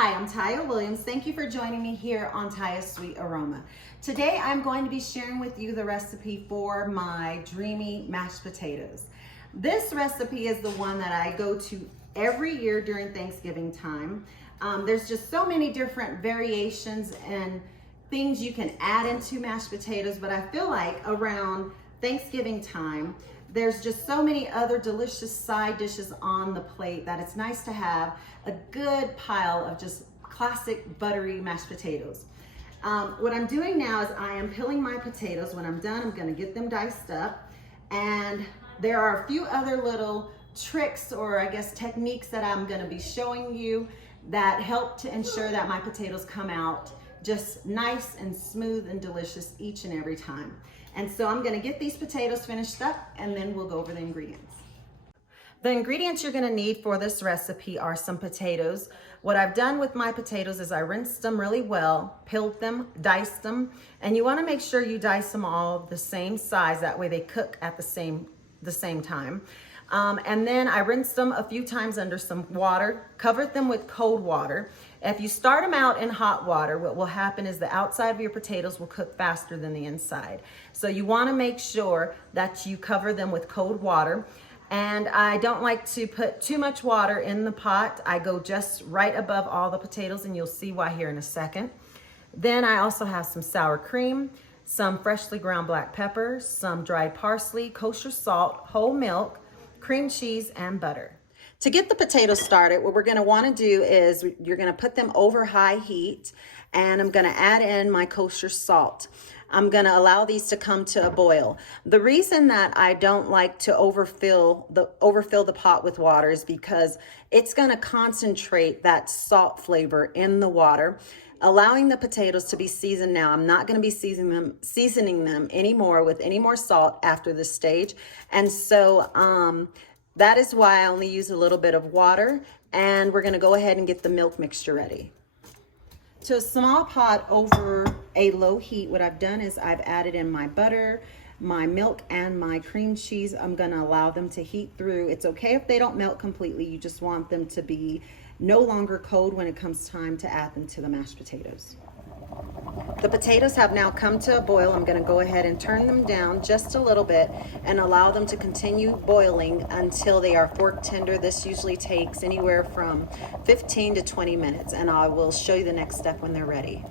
Hi, I'm Taya Williams. Thank you for joining me here on Taya's Sweet Aroma. Today I'm going to be sharing with you the recipe for my Dreamy mashed potatoes. This recipe is the one that I go to every year during Thanksgiving time. There's just so many different variations and things you can add into mashed potatoes, but I feel like around Thanksgiving time, there's just so many other delicious side dishes on the plate that it's nice to have a good pile of just classic buttery mashed potatoes. What I'm doing now is I am peeling my potatoes. When I'm done, I'm gonna get them diced up. And there are a few other little tricks, or I guess techniques, that I'm gonna be showing you that help to ensure that my potatoes come out just nice and smooth and delicious each and every time. And so I'm gonna get these potatoes finished up and then we'll go over the ingredients. The ingredients you're gonna need for this recipe are some potatoes. What I've done with my potatoes is I rinsed them really well, peeled them, diced them, and you wanna make sure you dice them all the same size, that way they cook at the same time. And then I rinsed them a few times under some water, covered them with cold water. If you start them out in hot water, what will happen is the outside of your potatoes will cook faster than the inside. So you want to make sure that you cover them with cold water. And I don't like to put too much water in the pot. I go just right above all the potatoes, and you'll see why here in a second. Then I also have some sour cream, some freshly ground black pepper, some dried parsley, kosher salt, whole milk, cream cheese, and butter. To get the potatoes started, what we're gonna wanna do is you're gonna put them over high heat, and I'm gonna add in my kosher salt. I'm gonna allow these to come to a boil. The reason that I don't like to overfill the pot with water is because it's gonna concentrate that salt flavor in the water, allowing the potatoes to be seasoned now. I'm not gonna be seasoning them anymore with any more salt after this stage. And so that is why I only use a little bit of water, and we're gonna go ahead and get the milk mixture ready. To a small pot over a low heat, what I've done is I've added in my butter, my milk, and my cream cheese. I'm gonna allow them to heat through. It's okay if they don't melt completely. You just want them to be no longer cold when it comes time to add them to the mashed potatoes. The potatoes have now come to a boil. I'm gonna go ahead and turn them down just a little bit and allow them to continue boiling until they are fork tender. This usually takes anywhere from 15 to 20 minutes, and I will show you the next step when they're ready.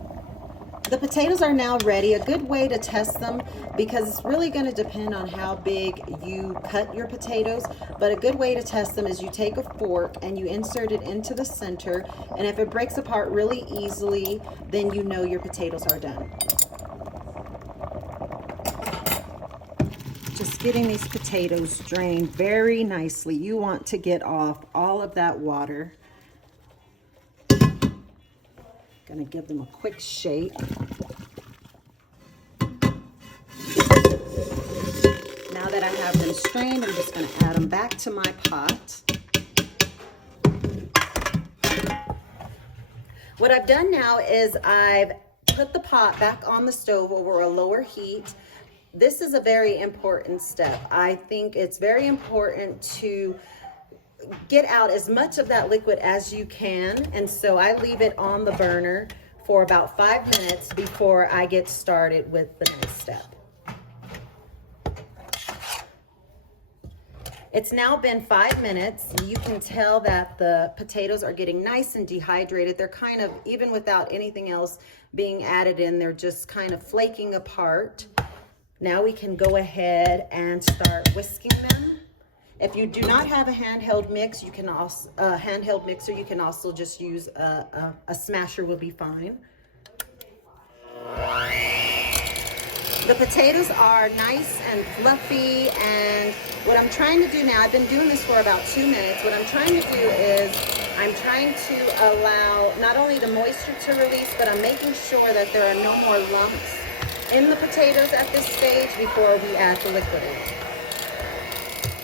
The potatoes are now ready. A good way to test them, because it's really going to depend on how big you cut your potatoes, but a good way to test them is you take a fork and you insert it into the center, and if it breaks apart really easily, then you know your potatoes are done. Just getting these potatoes drained very nicely. You want to get off all of that water. Gonna give them a quick shake. Now that I have them strained, I'm just gonna add them back to my pot. What I've done now is I've put the pot back on the stove over a lower heat. This is a very important step. I think it's very important to get out as much of that liquid as you can, and so I leave it on the burner for about 5 minutes before I get started with the next step. It's now been 5 minutes. You can tell that the potatoes are getting nice and dehydrated. They're kind of, even without anything else being added in, they're just kind of flaking apart. Now we can go ahead and start whisking them. If you do not have a handheld mix, you can also handheld mixer. You can also just use a smasher will be fine. The potatoes are nice and fluffy, and what I'm trying to do now, I've been doing this for about 2 minutes. What I'm trying to do is I'm trying to allow not only the moisture to release, but I'm making sure that there are no more lumps in the potatoes at this stage before we add the liquid in.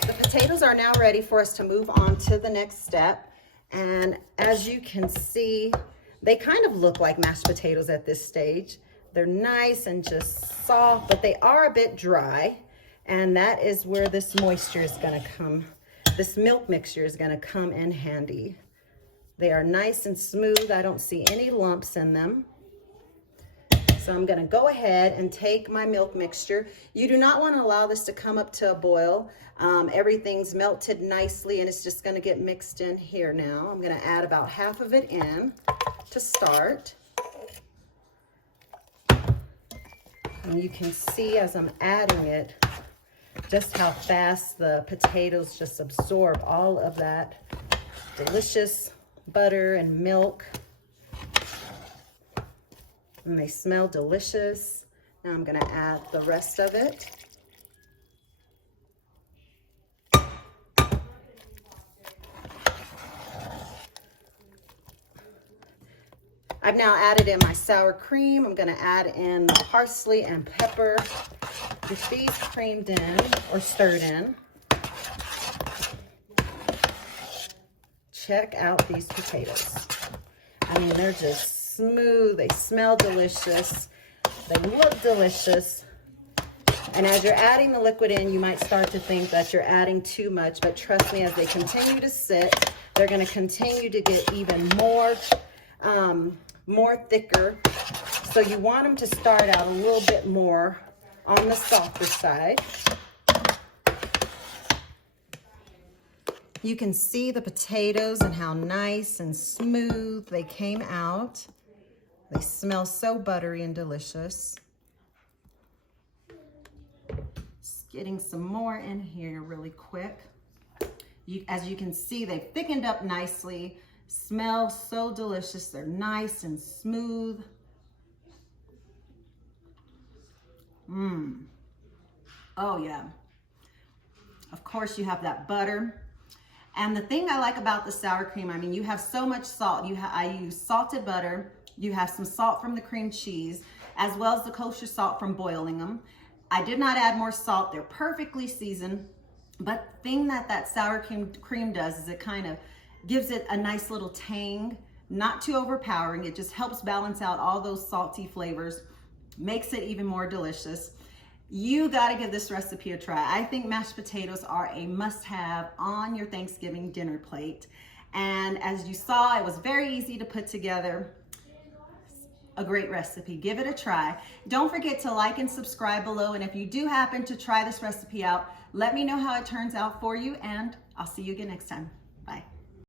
The potatoes are now ready for us to move on to the next step. And as you can see, they kind of look like mashed potatoes at this stage. They're nice and just soft, but they are a bit dry. And that is where this moisture is gonna come. This milk mixture is gonna come in handy. They are nice and smooth. I don't see any lumps in them. So I'm gonna go ahead and take my milk mixture. You do not wanna allow this to come up to a boil. Everything's melted nicely and it's just gonna get mixed in here now. I'm gonna add about half of it in to start. And you can see as I'm adding it, just how fast the potatoes just absorb all of that delicious butter and milk. And they smell delicious. Now I'm gonna add the rest of it. I've now added in my sour cream. I'm gonna add in the parsley and pepper. Get these creamed in or stirred in. Check out these potatoes. I mean, they're just smooth. They smell delicious. They look delicious. And as you're adding the liquid in, you might start to think that you're adding too much, but trust me, as they continue to sit, they're gonna continue to get even more thicker. So you want them to start out a little bit more on the softer side. You can see the potatoes and how nice and smooth they came out. They smell so buttery and delicious. Just getting some more in here really quick. As you can see, they've thickened up nicely. Smell so delicious. They're nice and smooth. Oh yeah. Of course you have that butter. And the thing I like about the sour cream, I mean, you have so much salt. I use salted butter. You have some salt from the cream cheese, as well as the kosher salt from boiling them. I did not add more salt. They're perfectly seasoned. But the thing that sour cream does is it kind of gives it a nice little tang, not too overpowering. It just helps balance out all those salty flavors, makes it even more delicious. You gotta give this recipe a try. I think mashed potatoes are a must-have on your Thanksgiving dinner plate. And as you saw, it was very easy to put together. A great recipe. Give it a try. Don't forget to like and subscribe below. And if you do happen to try this recipe out, let me know how it turns out for you, and I'll see you again next time.